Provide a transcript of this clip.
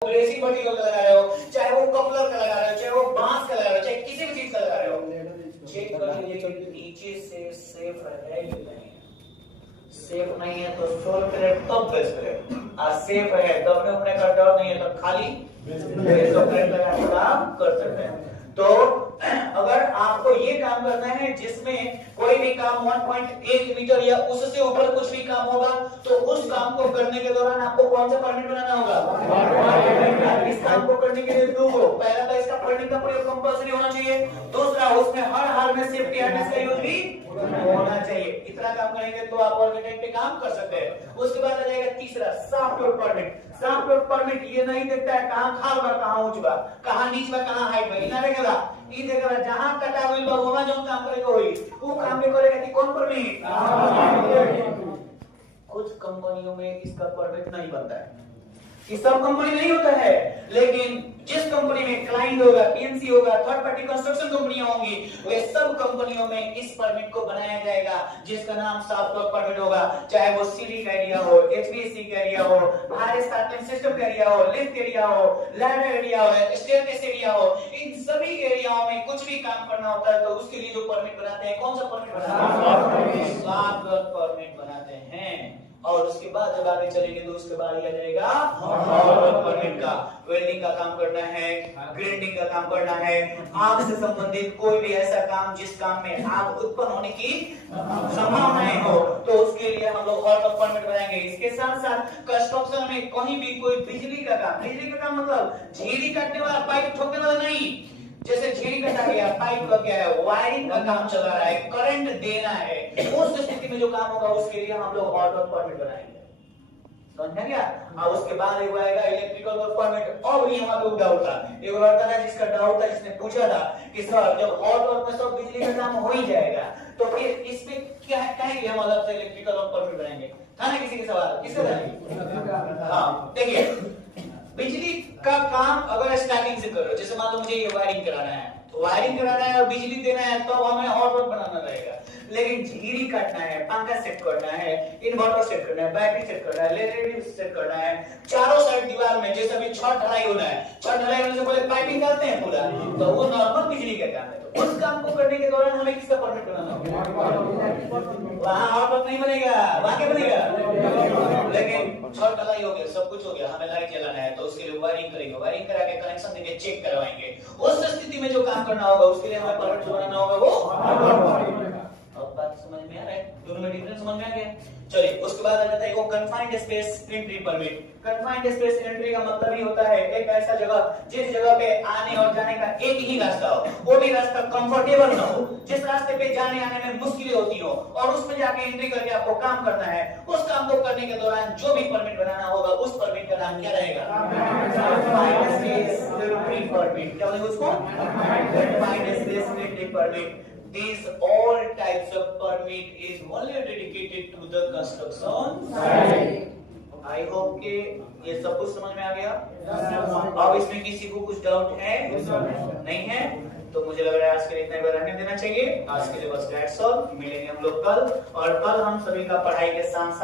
Glazing material का लगा रहे हो, चाहे वो कपलर का लगा रहे हो, चाहे वो बांस का लगा रहे हो, चाहे किसी भी चीज का लगा रहे हो, चेक कर लीजिए कि नीचे से सेफ है या नहीं। सेफ नहीं है तो सोल्व करें तब बेस करें, और सेफ है दबने उबने का डर नहीं है तो खाली बेस ऑपरेट लगा के काम कर सकते हैं। तो अगर आपको ये काम करना है जिसमें कोई भी काम 1.1 मीटर या उससे ऊपर कुछ भी काम होगा, तो उस काम को करने के दौरान आपको कौन सा परमिट बनाना होगा? इस काम को करने के लिए दो, पहला तो इसका परमिट का प्रयोग कंपल्सरी होना चाहिए, दूसरा उसमें हर हाल में सेफ्टी हार्नेस का यूज भी होना चाहिए। इतना काम करेंगे तो आप ऑर्गेनाइज पे काम कर सकते हैं। उसके बाद आ जाएगा तीसरा soft load permit. Soft load permit ये नहीं देखता है कहां खाल बा, कहां ऊंच बा, कहां नीच बा, कहां हाइट बा, इना देखेगा। ई देखेगा जहां कटा हुई बा वहां जो काम करेगा होई वो काम भी करेगा कि कौन परमिट। कुछ कंपनियों में इसका परमिट नहीं बनता है, ये सब कंपनी नहीं होता है, लेकिन जिस कंपनी में क्लाइंट होगा, पीएनसी होगा, थर्ड पार्टी कंस्ट्रक्शन कंपनियां होंगी, वे सब कंपनियों में इस परमिट को बनाया जाएगा जिसका नाम सॉफ्ट लोड परमिट होगा। चाहे वो सीडी का एरिया हो, एचवीएसी का एरिया हो, हायर स्टार्टिंग सिस्टम का एरिया हो, लिफ्ट एरिया हो, लैडर एरिया हो, स्टेयरकेस एरिया हो, इन सभी एरियाओं में कुछ भी काम करना होता है तो उसके लिए जो परमिट बनाते हैं, कौन सा परमिट बनाते हैं? सॉफ्ट लोड परमिट बनाते हैं। और उसके बाद जब आगे चलेंगे तो उसके बाद आ जाएगा हार्ड लोड परमिट का। वेल्डिंग का काम करना है, ग्राइंडिंग का काम करना है, आग से संबंधित कोई भी ऐसा काम जिस काम में आग उत्पन्न होने की संभावनाएं हो, तो उसके लिए हम लोग हार्ड लोड परमिट बनाएंगे। इसके साथ साथ कंस्ट्रक्शन में कहीं भी कोई बिजली का काम मतलब झीड़ी काटने वाला, पाइप ठोकने वाला नहीं। जैसे झीड़ी कटा गया, पाइप लग गया है, वायरिंग का काम चल रहा है, करंट देना है, उस स्थिति में जो काम होगा उसके लिए हम लोग हार्ड लोड परमिट बनाएंगे। समझ गया? और उसके बाद एक आएगा इलेक्ट्रिकल लोड परमिट। अब यहाँ पे डाउट था, एक लड़का था जिसका डाउट था, जिसने पूछा था कि सर जब हॉट लोड में सब बिजली का काम हो ही जाएगा तो फिर इसमें क्या कहेंगे हम अलग से इलेक्ट्रिकल लोड परमिट बनाएंगे? था ना किसी के सवाल? किसका था? हाँ देखिए, बिजली का काम अगर स्टार्टिंग से करो, जैसे मान लो मुझे ये वायरिंग कराना है, तो वायरिंग कराना है और बिजली देना है तो हमें हॉट लोड बनाना रहेगा। लेकिन झीरी काटना है, पंखा सेट करना है, इन्वर्टर सेट करना है, बैटरी सेट करना है, लेटरिन सेट करना है, चारों साइड दीवार में जैसे अभी छत ढलाई होना है, छत ढलाई होने से पहले पाइपिंग करते हैं पूरा, तो वो नॉर्मल बिजली का काम है। तो उस काम को करने के दौरान हमें किसका परमिट बनाना होगा? वहां हॉट लोड नहीं बनेगा, वहां क्या बनेगा? लेकिन छत ढलाई हो गया, सब कुछ हो गया, हमें लाइट जलाना है तो उसके लिए वायरिंग करेंगे, वायरिंग करा के कनेक्शन देके चेक करवाएंगे। उस स्थिति में जो काम करना होगा उसके लिए हमें परमिट बनाना होगा वो। अब बात समझ में आ रहा है? दोनों में डिफरेंस समझ में आ गया? चलिए उसके बाद आ जाता है confined space entry permit. Confined space entry का मतलब ही होता है एक ऐसा जगह जिस जगह पे आने और जाने का एक ही रास्ता हो, वो भी रास्ता कंफर्टेबल ना हो, जिस रास्ते पे जाने आने में मुश्किलें होती हो और उसमें जाके एंट्री करके आपको काम करना है। उस काम को करने के दौरान जो भी परमिट बनाना होगा उस परमिट का नाम क्या रहेगा? Confined space entry permit. क्या बोलेंगे उसको? Confined space entry permit. These all types of permit is only dedicated to the construction site. I hope कि ये सब कुछ समझ में आ गया। अब इसमें किसी को कुछ डाउट है? नहीं है? तो मुझे लग रहा है आज के लिए इतना ही रहने देना चाहिए। आज के लिए बस दैट्स ऑल। मिलेंगे हम लोग कल, और कल हम सभी का पढ़ाई के साथ साथ